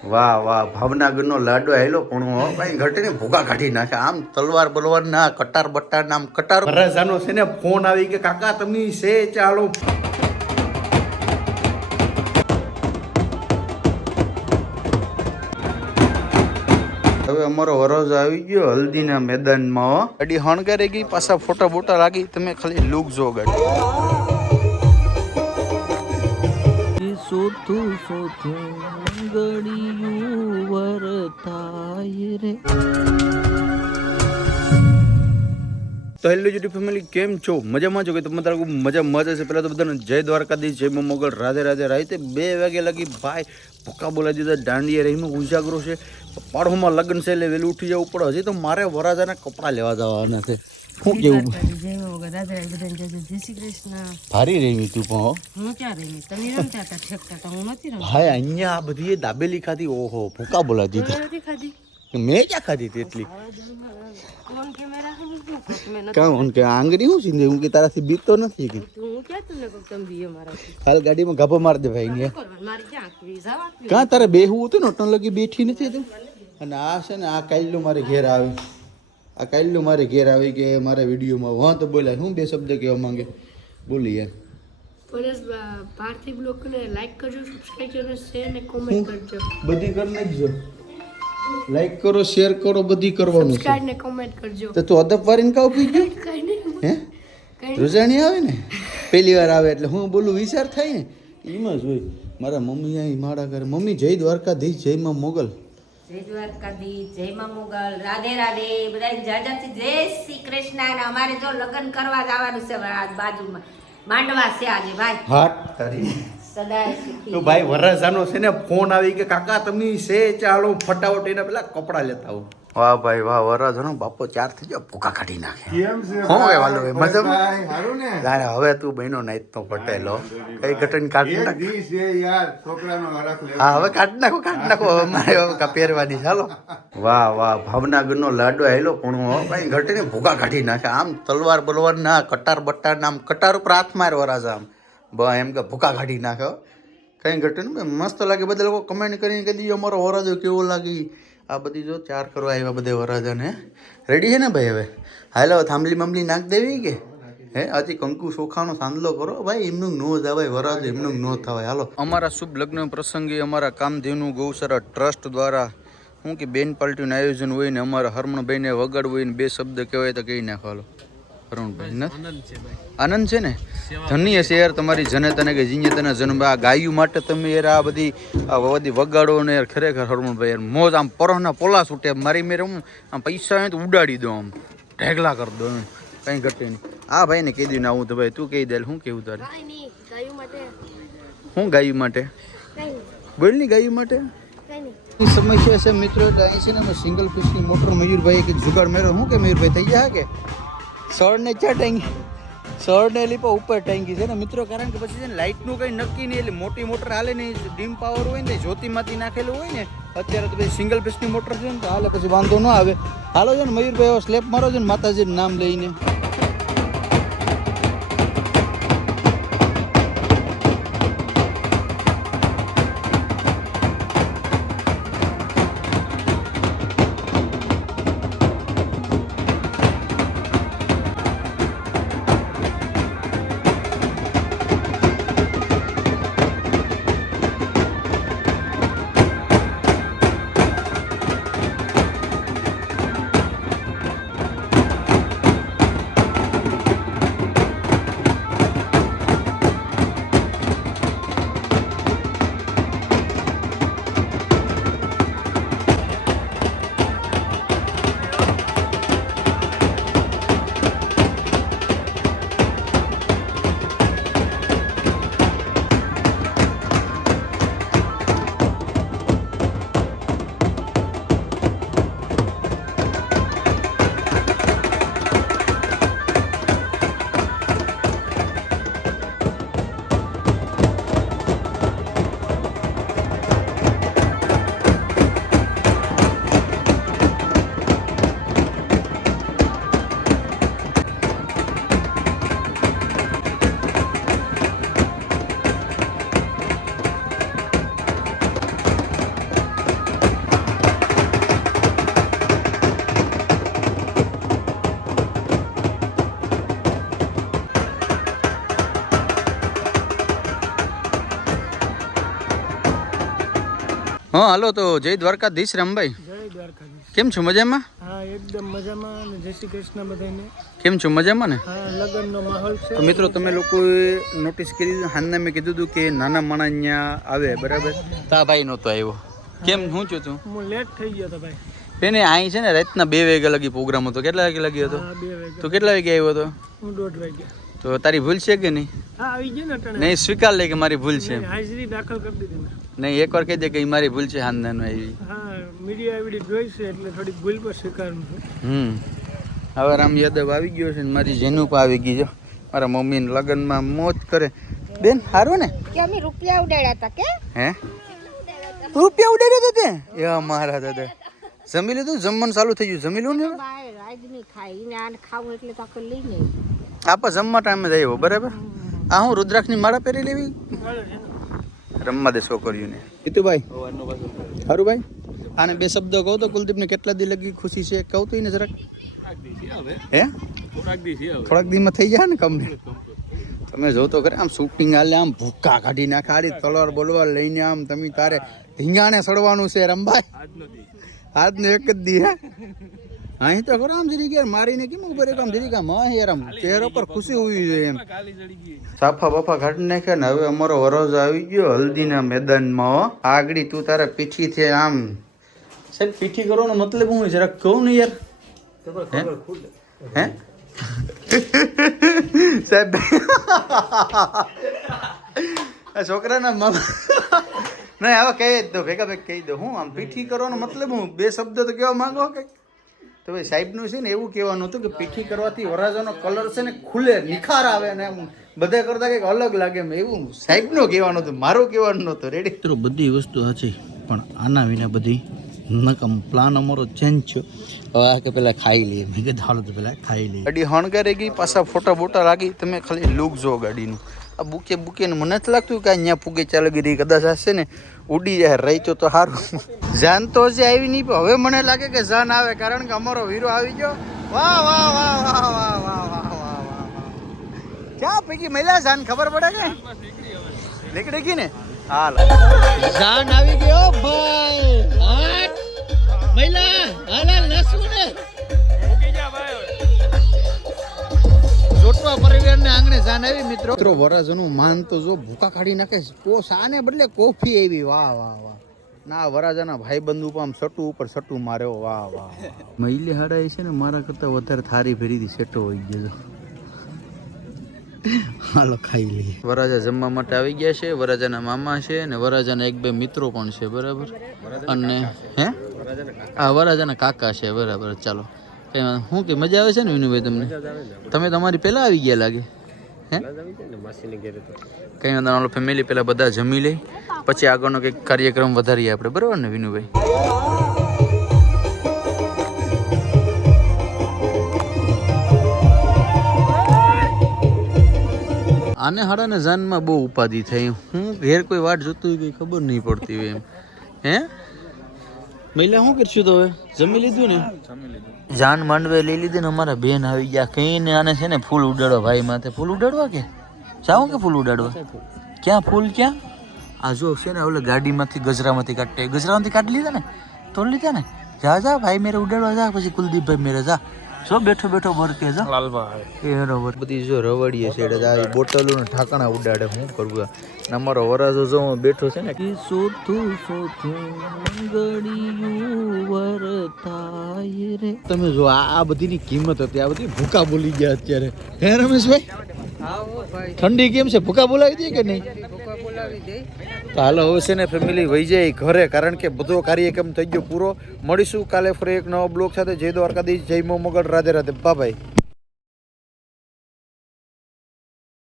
વાહ વાહ ભાવનગરનો લાડો આયલો પણ હો ભાઈ ઘટીને ભૂકા કાઢી નાખે. આમ તલવાર બલવાર ના કટાર બટાર નામ કટાર. વરસાનો છે ને ફોન આવી કે કાકા તમે છે ચાલો. હવે અમારો વરોજ આવી ગયો હલ્દીના મેદાનમાં ગાડી હણગારી ગઈ પાછા ફોટા બોટા લાગી તમે ખાલી લુક જો ગાડી. સોથું સોથું ગળિયું વરતાય રે તો હેલો યુટ્યુબ ફેમિલી, કેમ છો? મજામાં છો કે તમે તારા મજા મજા છે? પહેલાં તો બધાને જય દ્વારકાધીશ, જય મોગલ, રાધે રાધે. રાતે બે વાગે લગી ભાઈ ભૂકા બોલાવી દીધા, દાંડિયા રહીમાં ઉજાગરો છે. પાડોમાં લગ્ન છે એટલે વહેલું ઉઠી જવું પડે. હજી તો મારે વરાજાના કપડાં લેવા જવાના છે. શું કેવું? ભારી રેમી તું પણ હો. ભાઈ અહીંયા આ બધી દાબેલી ખાધી ઓહો ભૂકા બોલા દીધા મેં ક્યાં ખાધી તેટલી હું કે આંગળી શું સીંધે? હું કે તારાથી બીતો નથી કે? હાલ ગાડીમાં ગાભો માર દે ભાઈ ને કાં તારે બેહવું હતું ને અટણ લગી બેઠી નથી તું અને આ છે ને આ કાયલું મારે ઘેર આવે. આ કાયલું મારે ઘેર આવી કે મારા વિડીયોમાં વાં તો બોલ્યા. હું બે શબ્દ કહેવા માંગે? બોલી યાર. ભારતી બ્લોગને લાઈક કરજો સબસ્ક્રાઈબ કરજો શેર ને કોમેન્ટ કરજો. બધી કરી નાખજો લાઈક કરો શેર કરો બધી કરવાનું છે. સબસ્ક્રાઈબ ને કોમેન્ટ કરજો. તો તું અદબ વારીને કાવ પી ગયો? કઈ નહીં. હે? રોજાણી આવે ને? પહેલી વાર આવે એટલે હું બોલું વિચાર થાય ને? એમાં જ હોય. મારા મમ્મી અહીં મારા કરે મમ્મી જય દ્વારકાધીશ જય માં મોગલ. જય દ્વારકાધીશ જય મા મોગલ રાધે રાધે. બધા જાજાથી જય શ્રી કૃષ્ણ. અને અમારે જો લગ્ન કરવા જવાનું છે આ બાજુમાં. માંડવા છે આજે ભાઈ. હાટ. તારી. સદાય તો ભાઈ વરસાનો છે ને ફોન આવી કે કાકા તમે છે ચાલો ફટાફટ એના પેલા કપડા લેતા આવો. વાહ ભાઈ વાહ વરસાનો બાપો ચાર થઈ ગયો. ભૂકા કાઢી નાખે. કેમ છે હું કહેવા વાલો ભાઈ ને? તારે હવે તું બહેનો નાઈત તો પટેલો. કઈ ઘટન કાઢી નાખ. દી છે યાર છોકરાનો હરખ લેવો. હા હવે કાઢી નાખો કાઢી નાખો. મારે હવે કા પહેરવાની ચાલો વાહ વાહ ભાવનગરનો લાડો આયલો પણ હો ભાઈ ઘટીને ભૂકા કાઢી નાખે. આમ તલવાર બલવાર ના કટાર બટ્ટાર નામ કટાર ઉપર હાથ માર વરાજ આમ. બ એમ કે ભૂકા કાઢી નાખ્યો. કઈ ઘટે મસ્ત લાગે. બધા લોકો કમેન્ટ કરીને કહી દીધું અમારો વરાજો કેવો લાગી? આ બધી જો ચાર કરવા આવ્યા બધે વરરાજાને. રેડી છે ને ભાઈ હવે? હાલો, થાંભલી મામલી નાખ દેવી કે? હે હજી કંકુ સોખાનો સાંદલો કરો. ભાઈ, એમનું નો જવાય, વરરાજ એમનું નો થવાય. હાલો. અમારા શુભ લગ્ન પ્રસંગે અમારા કામધેનુ ગૌસરા ટ્રસ્ટ દ્વારા શું કે બેન પાર્ટીનું આયોજન હોય ને અમારા હરમણભાઈને વગાડવું હોય ને બે શબ્દ કહેવાય તો કહી નાખો, હાલો. હરમણભાઈ આનંદ છે ને? ધન્ય છે યાર તમારી જનતાને કે જીને તને જન્મ આ ગાયું માટે તમે યાર આ બધી આ બધી વગાડો ને યાર ખરેખર હરમણભાઈ યાર મોજ આમ પરોહના પોલા છૂટે મારી મેરે હું આમ પૈસા હોય તો ઉડાડી દો આમ. ઢેગલા કરી દો એમ. કંઈ ઘટે નહીં. આ ભાઈને કહી દઉં આવું તો ભાઈ તું કહી દે શું કેવું તારે? કઈ ગાયું માટે. શું ગાયું માટે? બોલની ગાયું માટે? કઈ સમસ્યા છે મિત્રો? એટલે અહીં છે ને સિંગલ પીસની મોટર મયુરભાઈ એક જુગાડ મેળો શું કે મયુરભાઈ થઈ ગયા કે? સળને ચા ટાંગી. સળને લીપા ઉપર ટાંગી છે. ને મિત્રો, કારણ કે પછી છે ને લાઇટનું કંઈ નક્કી નહીં, એટલે મોટી મોટર હાલે નહીં. ડીમ પાવર હોય ને જ્યોતિમાંથી નાખેલું હોય ને, અત્યારે તો પછી સિંગલ પીસની મોટર છે ને, તો હાલે પછી વાંધો ન આવે. હાલો છે ને, મયુરભાઈ એવો સ્લેપ મારો છે ને, માતાજીનું નામ લઈને. હા હાલો તો જય દ્વારકાધીશ રામભાઈ. જય દ્વારકાધીશ. કેમ છો મજામાં? હા એકદમ મજામાં અને જય શ્રી કૃષ્ણ બધાને. કેમ છો મજામાં ને? હા લગ્નનો માહોલ છે. તો મિત્રો તમે લોકો નોટિસ કરી હાલને મેં કીધું હતું કે નાના માણસ અહીંયા આવે બરાબર? તા ભાઈ નહોતો આવ્યો. કેમ હું છું તું? હું લેટ થઈ ગયો હતો ભાઈ. બેને અહીં છે ને રાતના બે વાગ્યા લગી પ્રોગ્રામ હતો. કેટલા વાગે લગી હતો? તું કેટલા વાગે આવ્યો હતો? હું દોઢ વાગ્યા તો તારી ભૂલ છે કે નહીં? હા આવી ગયો ને નહીં સ્વીકાર લે કે મારી ભૂલ છે હાજરી દાખલ કરી દીધી નહીં એકવાર કહી દે કે મારી ભૂલ છે હાંદાનો આવી હા મીડિયા એવડી જોઈ છે એટલે થોડી ભૂલ પર સ્વીકારું છું. હમ. હવે રામ યાદવ આવી ગયો છે ને મારી જેનું પણ આવી ગઈ છે. મારા મમ્મીને લગ્નમાં મોજ કરે. બેન સારું ને? કે અમે રૂપિયા ઉડાડ્યા હતા કે? હે? રૂપિયા ઉડાડ્યો તો તે? એ મારા દાદા. જમી લીધું? જમવાનું ચાલુ થઈ ગયું. જમી લઉં ને આપણે જમવા ટાઈમે જ આવ્યો બરાબર? આ હું રુદ્રાક્ષની માળા પહેરી લેવી? રમવા દે છોકરીઓને. જીતુભાઈ? સારું ભાઈ આને બે શબ્દો કહો તો કુલદીપને કેટલા દી લગી ખુશી છે? કહું તો એને જરાક. હે? થોડાક દીમાં થઈ જાય ને કમને તમે જો તો ખરે આમ શૂટિંગ હાલે આમ ભૂક્કા કાઢી નાખે આડી તલવાર બોલવા લઈને આમ તમે તારે ધીંગાણે સડવાનું છે રમભાઈ. આજનો એક જ દી હે? અહીં તો ખરા આમ જરી ગયા મારીને કેમ ઉપર એક આમ જરી ગયા માં યાર આમ ચહેરા પર ખુશી હોવી જોઈએ એમ. સાફા બાફા કાઢી નાખ્યા ને હવે અમારો વરોજ આવી ગયો હલ્દીના મેદાનમાં. આગળી તું તારા પીઠી છે આમ. સાહેબ પીઠી કરવાનો મતલબ હું જરાક કહું ને યાર? હે? હે? સાહેબ. આ છોકરાના મમ નહીં હવે કહી દો ભેગા ભેગ કહી દો હું આમ પીઠી કરવાનો મતલબ હું? બે શબ્દ તો કહેવા માંગો કે? તો ભાઈ સાહેબનું છે ને એવું કહેવાનું હતું કે પીઠી કરવાથી વરાજાનો કલર છે ને ખુલે નિખાર આવે ને એમ. બધા કરતા કંઈક અલગ લાગે એમ. એવું સાહેબનું કહેવાનું હતું મારું કહેવાનું નહોતું. રેડી મિત્રો બધી વસ્તુ સાચી પણ આના વિના બધી નકમ પ્લાન અમારો ચેન્જ છે. હવે આ કે પહેલાં ખાઈ લઈએ. મેં કીધું હાલો તો પહેલાં ખાઈ લઈએ. ગાડી હણગારી ગઈ પાછા ફોટા બોટા લાગી. તમે ખાલી લુક જો ગાડીનું. આ બુકે બુકેને મને નથી લાગતું કે અહીંયા પૂગે ચાલગીરી કદાચ હશે ને ઉડી જાય રહીચો તો સારું જાન તો હજી આવી નહીં પણ હવે મને લાગે કે જાન આવે કારણ કે અમારો વીરો આવી ગયો વાહ વાહ વાહ વાહ વાહ વાહ વાહ વાહ વાહ ક્યાં પૈકી મહિલા જાન ખબર પડે કે નીકળી ગઈ ને હાલ જાન આવી ગયો ભાઈ મહિલા હાલ લસુ ને આંગણે જાન આવી મિત્રો. મિત્રો વરાજનું માન તો જો ભૂકા કાઢી નાખે તો સાને બદલે કોફી આવી. વાહ વાહ વાહ. ના વરાજાના ભાઈ બંધુ આમ સટુ ઉપર સટુ માર્યો. વાહ વાહ મહિલી હાડા છે ને મારા કરતા વધારે થારી ફેરીથી સેટો હોઈ ગયો હાલો ખાઈ લઈએ. વરાજા જમવા માટે આવી ગયા છે. વરાજાના મામા છે અને વરાજાના એક બે મિત્રો પણ છે બરાબર? અને હે? હા વરાજાના કાકા છે. બરાબર ચાલો. કઈ વાંધો શું કે મજા આવે છે ને વિનુભાઈ તમને? તમે તમારી પહેલાં આવી ગયા લાગે? કઈ વાંધો નહીં ફેમિલી પહેલાં બધા જમી લે. પછી આગળનો કંઈક કાર્યક્રમ વધારીએ આપણે. બરાબર ને, વિનુભાઈ? આને હાડાને જાનમાં બહુ ઉપાધિ થઈ. હું ઘેર કોઈ વાટ જોતું હોય કઈ ખબર નહીં પડતી હોય એમ. હે? મહિલા શું કરશું તો હવે? જમી લીધું ને? જાન માંડવે લઈ લીધી ને અમારા બેન આવી ગયા. કહીને આને છે ને ફૂલ ઉડાડવા ભાઈ માથે. ફૂલ ઉડાડવા કે? જાઉં કે ફૂલ ઉડાડવા? ક્યાં ફૂલ ક્યાં? આ જો છે ને ઓલે ગાડીમાંથી ગજરામાંથી કાઢતે ગજરામાંથી કાઢી લીધા ને? તો લીધા ને? જા જા ભાઈ, મેરે ઉડાડવા જા, પછી કુલદીપભાઈ મેરે જા. જો બેઠો બેઠો બરકે જા એ બરોબર બધી જો રવડીએ છે એટલે આ બોટલો ને ઠાકણા ઉડાડે હું કરવું આ? ને અમારો વરાજો જો બેઠો છે ને કે સોથું સોથું ગળિયું વરતાય રે. તમે જો આ આ બધીની કિંમત હતી આ બધી ભૂકા બોલી ગયા અત્યારે. હે રમેશભાઈ? ઠંડી કેમ છે? ભૂકા બોલાવી દે કે નહીં? તો હાલો, હવે છે ને ફેમિલી વહી જાય ઘરે, કારણ કે બધો કાર્યક્રમ થઈ ગયો પૂરો. મળીશું કાલે ફરી એક નવો બ્લોગ સાથે. જય દ્વારકાધીશ, જય મો મગળ રાધે રાધે. બાબાઈ